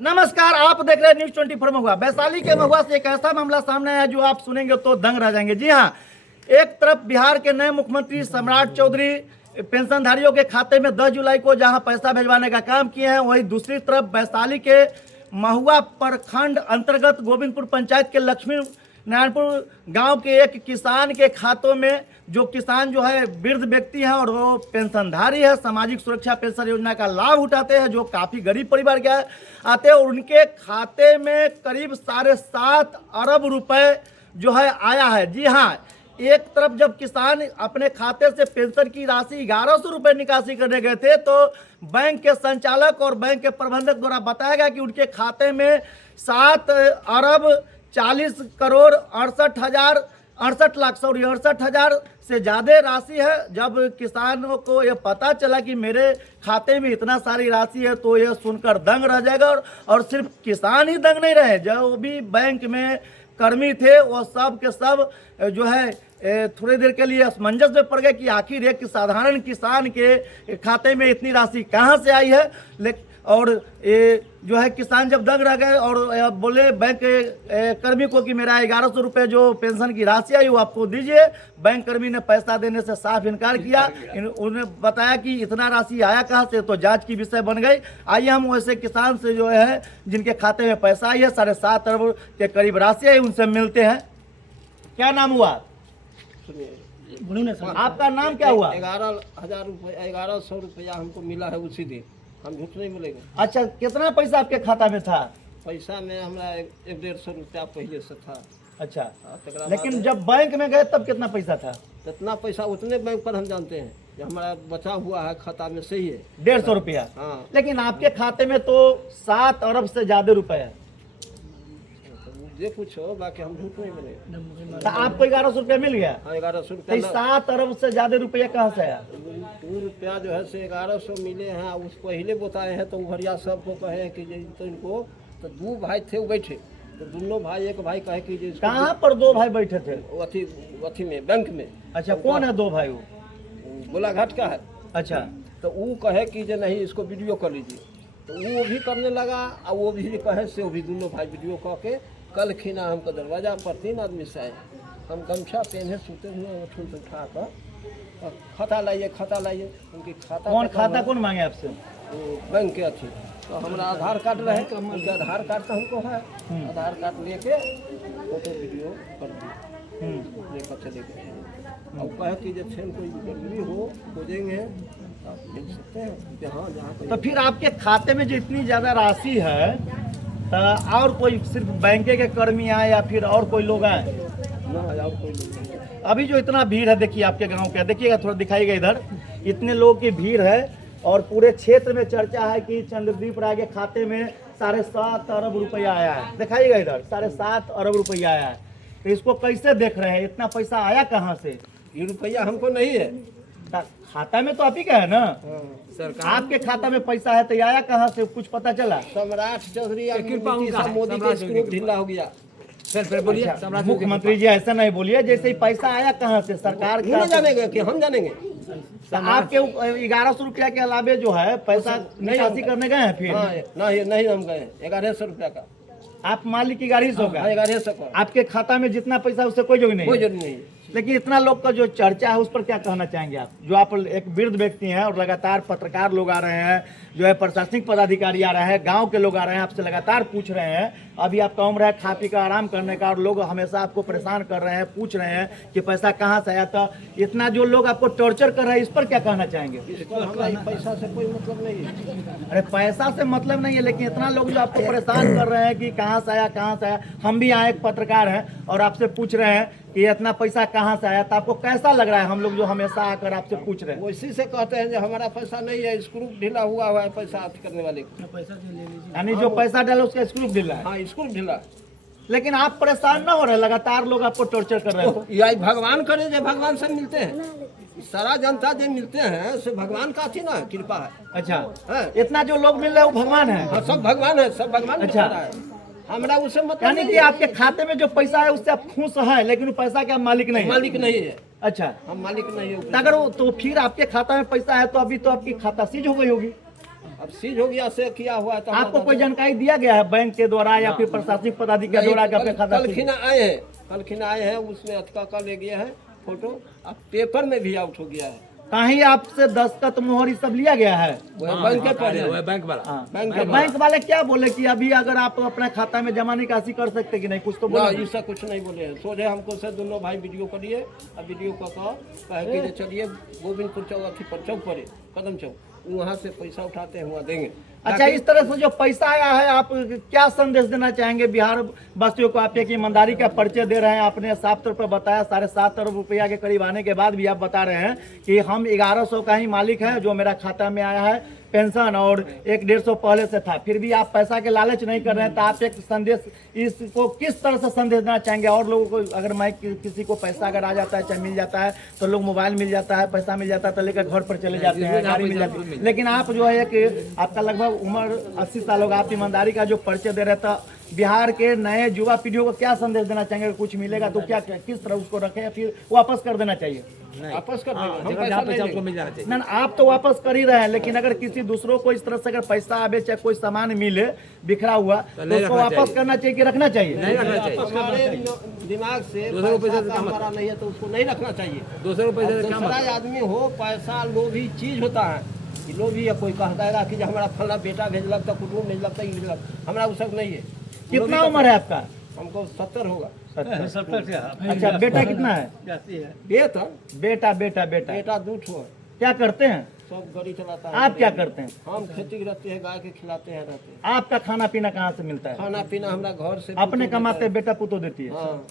नमस्कार, आप देख रहे हैं न्यूज 24 महुआ। वैशाली के महुआ से एक ऐसा मामला सामने आया जो आप सुनेंगे तो दंग रह जाएंगे। जी हाँ, एक तरफ बिहार के नए मुख्यमंत्री सम्राट चौधरी पेंशनधारियों के खाते में 10 जुलाई को जहां पैसा भिजवाने का काम किए हैं, वहीं दूसरी तरफ वैशाली के महुआ प्रखंड अंतर्गत गोविंदपुर पंचायत के लक्ष्मी नारायणपुर गांव के एक किसान के खातों में, जो किसान जो है वृद्ध व्यक्ति हैं और वो पेंशनधारी है, सामाजिक सुरक्षा पेंशन योजना का लाभ उठाते हैं, जो काफ़ी गरीब परिवार के आते हैं, उनके खाते में करीब 7.5 अरब रुपए जो है आया है। जी हाँ, एक तरफ जब किसान अपने खाते से पेंशन की राशि 1100 रुपये निकासी करने गए थे, तो बैंक के संचालक और बैंक के प्रबंधक द्वारा बताया गया कि उनके खाते में 7 अरब 40 करोड़ 68 लाख से ज़्यादा राशि है। जब किसानों को ये पता चला कि मेरे खाते में इतना सारी राशि है, तो ये सुनकर दंग रह जाएगा। और सिर्फ किसान ही दंग नहीं रहे, जो भी बैंक में कर्मी थे वो सब के सब जो है थोड़ी देर के लिए असमंजस में पड़ गए कि आखिर एक साधारण किसान के खाते में इतनी राशि कहाँ से आई है। और ये जो है किसान जब दंग रह गए और बोले बैंक कर्मी को कि मेरा 1100 रुपये जो पेंशन की राशि आई वो आपको दीजिए। बैंक कर्मी ने पैसा देने से साफ इनकार किया। उन्हें बताया कि इतना राशि आया कहाँ से, तो जांच की विषय बन गई। आइए हम वैसे किसान से जो है जिनके खाते में पैसा आई है 7.5 अरब के करीब राशि आई, उनसे मिलते हैं। क्या नाम हुआ आपका? नाम क्या हुआ? 11,000 रुपये 1100 रुपया हमको मिला है उसी दिन। हम झूठ नहीं बोलेंगे। अच्छा, कितना पैसा आपके खाता में था? पैसा में हमारा 150 रुपया पहले से था। अच्छा, लेकिन जब बैंक में गए तब कितना पैसा था? कितना पैसा उतने बैंक पर हम जानते हैं कि हमारा बचा हुआ है खाता में, सही है 150 रुपया। हाँ, लेकिन आपके खाते में तो 7 अरब से ज्यादा रुपए है। ये पूछो, बाकी हम झूठ नहीं बोलेंगे। तो आपको 1100 रुपया मिल गया? हाँ, 1100 तो रुपया। 7 अरब से ज्यादा रुपया कहाँ से आया? 2 रुपया जो है से 1100 मिले हैं। उस पहले बताए हैं तो उभरिया सबको कहे कि तो इनको तो 2 भाई थे वो बैठे, तो दोनों भाई, एक भाई कहे कि कहाँ पर 2 भाई बैठे थे? अथी में, बैंक में। अच्छा, कौन है 2 भाई? वो गोलाघाट का है। अच्छा, तो वो कहे कि जो नहीं इसको वीडियो कर लीजिए, तो वो भी करने लगा। और वो भी कहे से वो भी दोनों भाई वीडियो करके कल खीना हमको दरवाजा पर 3 आदमी से आए। हम गमछा पहने सूते हुए उठा कर खाता लाइए उनकी खाता। कौन खाता कौन मांगे आपसे? बैंक के अथी। तो हमारा आधार कार्ड रहे तो उनके आधार कार्ड तो हमको है। आधार कार्ड लेके फोटो वीडियो कर दिए, लेकर चले गए। और कहे कि जब फिर कोई जरूरी हो खोजेंगे तो आप मिल सकते हैं जहाँ जहाँ। तो फिर आपके खाते में जो इतनी ज्यादा राशि है, और कोई सिर्फ बैंक के कर्मी आए या फिर और कोई लोग आए? ना, और कोई नहीं। अभी जो इतना भीड़ है, देखिए आपके गांव का, देखिएगा थोड़ा दिखाइएगा इधर, इतने लोगों की भीड़ है और पूरे क्षेत्र में चर्चा है कि चंद्रदीप राय के खाते में 7.5 अरब रुपया आया है। दिखाइएगा इधर, 7.5 अरब रुपया आया है। तो इसको कैसे देख रहे हैं? इतना पैसा आया कहाँ से? ये रुपया हमको नहीं है। खाता में तो आप ही का है ना? सरकार आपके खाता में पैसा है तो ये आया कहाँ से, कुछ पता चला? सम्राट चौधरी मोदी के स्क्रू ढीला हो गया। बोलिए मुख्यमंत्री जी, ऐसा नहीं बोलिए। जैसे ही पैसा आया कहाँ से? सरकार नहीं जानेंगे कि हम जानेंगे। आपके 1100 रुपया के अलावे जो है पैसा निकासी करने गए हैं? फिर नहीं हम गए 1100 रुपया का। आप मालिक की गाड़ी से होगा? 1100 का। आपके खाता में जितना पैसा उससे कोई जोड़ नहीं? कोई जरूरी नहीं। लेकिन इतना लोग का जो चर्चा है उस पर क्या कहना चाहेंगे आप? जो आप एक वृद्ध व्यक्ति हैं और लगातार पत्रकार लोग आ रहे हैं, जो है प्रशासनिक पदाधिकारी आ रहे हैं, गांव के लोग आ रहे हैं, आपसे लगातार पूछ रहे हैं। अभी आपका उम्र है खा पी कर आराम करने का, और लोग हमेशा आपको परेशान कर रहे हैं, पूछ रहे हैं कि पैसा कहाँ से आया था। इतना जो लोग आपको टॉर्चर कर रहे हैं, इस पर क्या कहना चाहेंगे? पैसा से कोई मतलब नहीं है। अरे पैसा से मतलब नहीं है, लेकिन इतना लोग जो आपको परेशान कर रहे हैं कि कहाँ से आया। हम भी यहाँ एक पत्रकार हैं और आपसे पूछ रहे हैं कि इतना पैसा कहाँ से आया, तो आपको कैसा लग रहा है? हम लोग जो हमेशा आकर आपसे पूछ रहे हैं, उसी से कहते हैं जो हमारा पैसा नहीं है, स्क्रू ढीला हुआ है पैसा करने वाले को। यानी जो पैसा डाला उसका स्क्रू ढीला है। हाँ, स्क्रू ढीला। लेकिन आप परेशान ना हो रहे? लगातार लोग आपको टॉर्चर कर रहे हैं। यही भगवान करे जो भगवान से मिलते हैं, सारा जनता जो मिलते हैं से भगवान का थी ना कृपा है। अच्छा, इतना जो लोग मिल रहे हैं वो भगवान है? हाँ, सब भगवान है, सब भगवान। अच्छा, हमारा उससे मतलब यानी कि आपके खाते में जो पैसा है उससे आप खुश हैं, लेकिन वो पैसा के आप मालिक नहीं है? मालिक नहीं है। अच्छा, हम मालिक नहीं है। अगर वो तो फिर आपके खाता में पैसा है तो अभी तो आपकी खाता सीज हो गई होगी? अब सीज हो गया से किया हुआ है तो आपको कोई जानकारी दिया गया है बैंक के द्वारा या फिर प्रशासनिक पदाधिकारी द्वारा कि आपके खाता कल से- खिना आए हैं, कल खिना आए हैं, उसमें अटका का ले गया है फोटो, अब पेपर में भी आउट हो गया है। कहीं आपसे दस्तखत मोहर ये सब लिया गया है? वह बैंक के पर है। बैंक वाला हाँ। बैंक तो बैंक वाले क्या बोले कि अभी अगर आप अपने खाता में जमा निकासी कर सकते कि नहीं, कुछ तो ना बोला? ऐसा कुछ नहीं बोले हैं, सोचे हमको से दोनों भाई वीडियो करिए, अब वीडियो का कहे कि जे चलिए गोविंदपुर चौक अथी पर चौक पर कदम चौक, वहाँ से पैसा उठाते हैं वहाँ देंगे। अच्छा, इस तरह से जो पैसा आया है, आप क्या संदेश देना चाहेंगे बिहार वासियों को? आप एक ईमानदारी का परिचय दे रहे हैं, आपने साफ तौर पर बताया 7.5 अरब रुपया के करीब आने के बाद भी आप बता रहे हैं कि हम 1100 का ही मालिक है जो मेरा खाता में आया है पेंशन, और 1-150 पहले से था, फिर भी आप पैसा के लालच नहीं कर रहे हैं। तो आप एक संदेश इसको किस तरह से संदेश देना चाहेंगे और लोगों को? अगर मैं किसी को पैसा अगर आ जाता है, चाहे मिल जाता है, तो लोग मोबाइल मिल जाता है, पैसा मिल जाता है तो लेकर घर पर चले जाते हैं, गाड़ी मिल जाती है, लेकिन आप जो है कि आपका लगभग उम्र 80 साल होगा, आप ईमानदारी का जो परिचय दे रहे थे, बिहार के नए युवा पीढ़ियों को क्या संदेश देना चाहेंगे? अगर कुछ मिलेगा तो क्या किस तरह उसको रखें या फिर वापस कर देना चाहिए? वापस कर देंगे, हम जहाँ पैसा पैसा नहीं उसको मिल लेंगे। जाना चाहिए। ना आप तो वापस कर ही रहे हैं, लेकिन अगर किसी दूसरों को इस तरह से अगर पैसा आवे चाहे कोई सामान मिले बिखरा हुआ तो नहीं उसको रखना वापस चाहिए। करना चाहिए कि रखना चाहिए? नहीं रखना चाहिए। हमारे दिमाग से दूसरे को पैसा पैसा से का क्या हमारा नहीं है तो उसको नहीं रखना चाहिए। दूसरे को पैसे से क्या दूसरा मतलब? आदमी हो, पैसा लोभी चीज होता है, कि लोभी है, कोई कहता है कि जो हमारा फला बेटा भेजलक तो कुटुम्ब भेजलक तो भेजलक, हमारा वो सब नहीं है। कितना उम्र है आपका? हमको 70 होगा। 70। अच्छा, बेटा कितना है? बेटा बेटा बेटा बेटा बेटा दूठ हो, क्या करते हैं? सब गाड़ी चलाता है। आप क्या करते हैं? हम खेती रहते हैं, गाय के खिलाते हैं, रहते हैं। आपका खाना पीना कहाँ से मिलता है? खाना पीना हमारा घर से अपने कमाते बेटा पुतो देती है? हाँ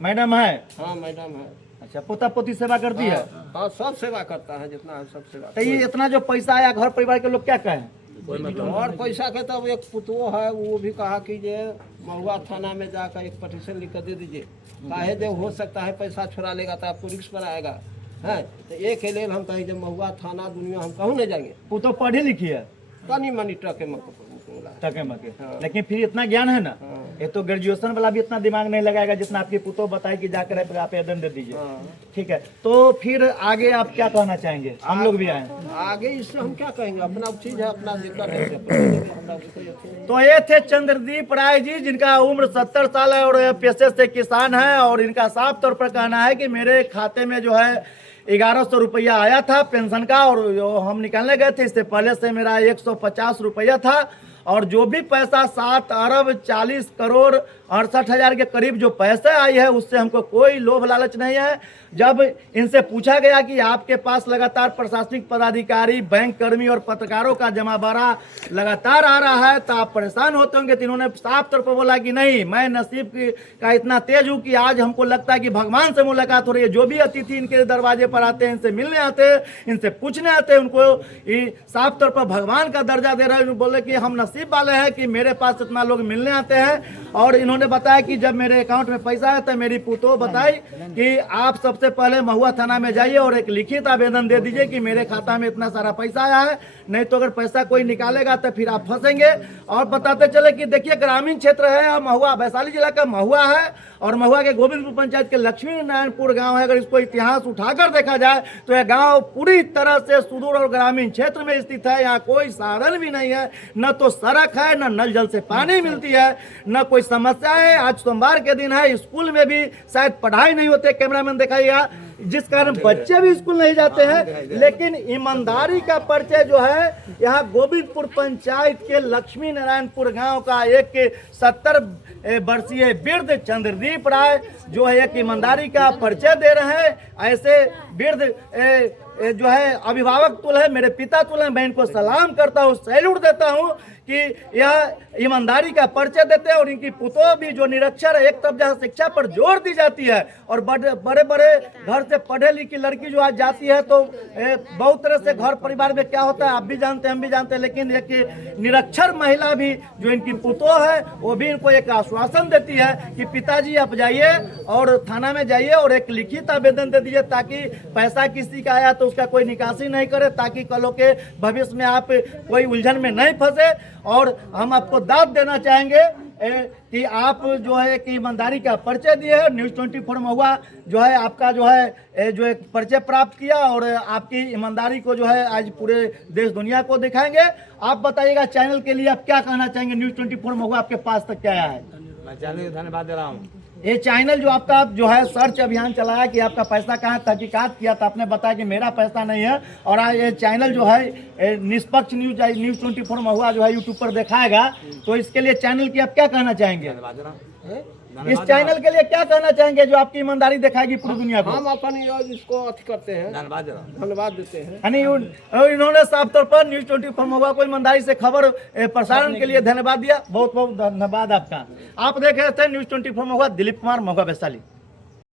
मैडम है? हाँ मैडम है। अच्छा, पोता पोती सेवा करती है? हाँ सब सेवा करता है, जितना है सब सेवा। तो ये इतना जो पैसा आया, घर परिवार के लोग क्या कहें? और पैसा के तब एक पुतवो है, वो भी कहा कि जे महुआ थाना में जाकर एक पटिशन लिख कर दे दीजिए, काहे दे हो सकता है पैसा छोड़ा लेगा तो आपको रिक्स बनाएगा है। तो एक के लिए हम कहें जब महुआ थाना दुनिया हम कहूँ नहीं जाएंगे, पुतो पढ़ी लिखी है तनी मनी ट्रक के टके मके, हाँ। लेकिन फिर इतना ज्ञान है ना, हाँ। ये तो ग्रेजुएशन वाला भी इतना दिमाग नहीं लगाएगा जितना आपकी पुतो बताए कि जाकर आप आवेदन दे दीजिए। हाँ। ठीक है, तो फिर आगे आप क्या कहना चाहेंगे? हम लोग भी आए हैं। आगे इससे हम क्या कहेंगे, अपना चीज है, अपना दिक्कत है, अपना दिक्कत। तो ये थे चंद्रदीप राय जी, जिनका उम्र 70 साल है और पेशे से किसान है, और इनका साफ तौर पर कहना है कि मेरे खाते में जो है 1100 रुपया आया था पेंशन का, और जो हम निकालने गए थे इससे पहले से मेरा 150 रुपया था, और जो भी पैसा 7 अरब 40 करोड़ 68 हजार के करीब जो पैसे आई है उससे हमको कोई लोभ लालच नहीं है। जब इनसे पूछा गया कि आपके पास लगातार प्रशासनिक पदाधिकारी, बैंक कर्मी और पत्रकारों का जमावड़ा लगातार आ रहा है तो आप परेशान होते होंगे, तो इन्होंने साफ तौर पर बोला कि नहीं, मैं नसीब का इतना तेज हूँ कि आज हमको लगता है कि भगवान से मुलाकात हो रही है। जो भी अतिथि इनके दरवाजे पर आते हैं, इनसे मिलने आते हैं, इनसे पूछने आते हैं, उनको साफ तौर पर भगवान का दर्जा दे रहे हैं। बोले कि हम नसीब वाले हैं कि मेरे पास इतना लोग मिलने आते हैं। और इन्होंने बताया कि जब मेरे अकाउंट में पैसा है तो मेरी पुतो बताई कि आप सबसे पहले महुआ थाना में जाइए और एक लिखित आवेदन दे दीजिए कि मेरे खाता में इतना सारा पैसा आया है, नहीं तो अगर पैसा कोई निकालेगा तो फिर आप फंसेंगे। और बताते चले कि देखिए ग्रामीण क्षेत्र है, महुआ वैशाली जिला का महुआ है, और महुआ के गोविंदपुर पंचायत के लक्ष्मी नारायणपुर गांव है। अगर इसको इतिहास उठाकर देखा जाए तो यह गांव पूरी तरह से सुदूर और ग्रामीण क्षेत्र में स्थित है। यहाँ कोई साधन भी नहीं है, न तो सड़क है, न नल जल से पानी मिलती है, न कोई समस्या है। आज सोमवार के दिन है, स्कूल में भी शायद पढ़ाई नहीं होते, कैमरामैन दिखाइएगा, जिस कारण बच्चे भी स्कूल नहीं जाते हैं। लेकिन ईमानदारी का परिचय जो है यहाँ गोविंदपुर पंचायत के लक्ष्मी नारायणपुर गांव का एक 70 वर्षीय वृद्ध चंद्रदीप राय जो है एक ईमानदारी का परिचय दे रहे हैं। ऐसे वृद्ध जो है अभिभावक तुल है, मेरे पिता तुल है, मैं इनको सलाम करता हूँ, सैल्यूट देता हूँ कि यह ईमानदारी का परिचय देते हैं। और इनकी पुतों भी जो निरक्षर है, एक तरफ जहाँ शिक्षा पर जोर दी जाती है और बड़े बड़े घर से पढ़े लिखी लड़की जो आज जाती है तो बहुत तरह से घर परिवार में क्या होता है आप भी जानते हैं, हम भी जानते हैं। लेकिन एक निरक्षर महिला भी जो इनकी पुतों है वो भी इनको एक आश्वासन देती है कि पिताजी आप जाइए और थाना में जाइए और एक लिखित आवेदन दे दीजिए ताकि पैसा किसी का आया तो उसका कोई निकासी नहीं करे, ताकि कल के भविष्य में आप कोई उलझन में नहीं फंसे। और हम आपको दाद देना चाहेंगे कि आप जो है कि ईमानदारी का परिचय दिए हैं। न्यूज़ 24 महुआ जो है आपका जो है जो एक परिचय प्राप्त किया और आपकी ईमानदारी को जो है आज पूरे देश दुनिया को दिखाएंगे। आप बताइएगा चैनल के लिए आप क्या कहना चाहेंगे? न्यूज़ 24 महुआ आपके पास तक क्या आया है? मैं चैनल को धन्यवाद दे रहा हूँ। ये चैनल जो आपका जो है सर्च अभियान चलाया कि आपका पैसा कहाँ, तहकीकात किया तो आपने बताया कि मेरा पैसा नहीं है, और आज ये चैनल जो है निष्पक्ष न्यूज़ 24 महुआ जो है यूट्यूब पर दिखाएगा, तो इसके लिए चैनल की आप क्या कहना चाहेंगे? धन्यवाद दे रहा हूँ। इस चैनल के लिए क्या कहना चाहेंगे जो आपकी ईमानदारी दिखाएगी पूरी दुनिया को? हम अपन इसको अथी करते हैं, धन्यवाद दे रहा हूँ। धन्यवाद देते हैं। यानी इन्होंने साफ तौर पर न्यूज़ 24 महुआ को ईमानदारी से खबर प्रसारण के लिए धन्यवाद दिया। बहुत बहुत धन्यवाद आपका। आप देख रहे थे न्यूज़ 24 महुआ, दिलीप कुमार, महुआ वैशाली।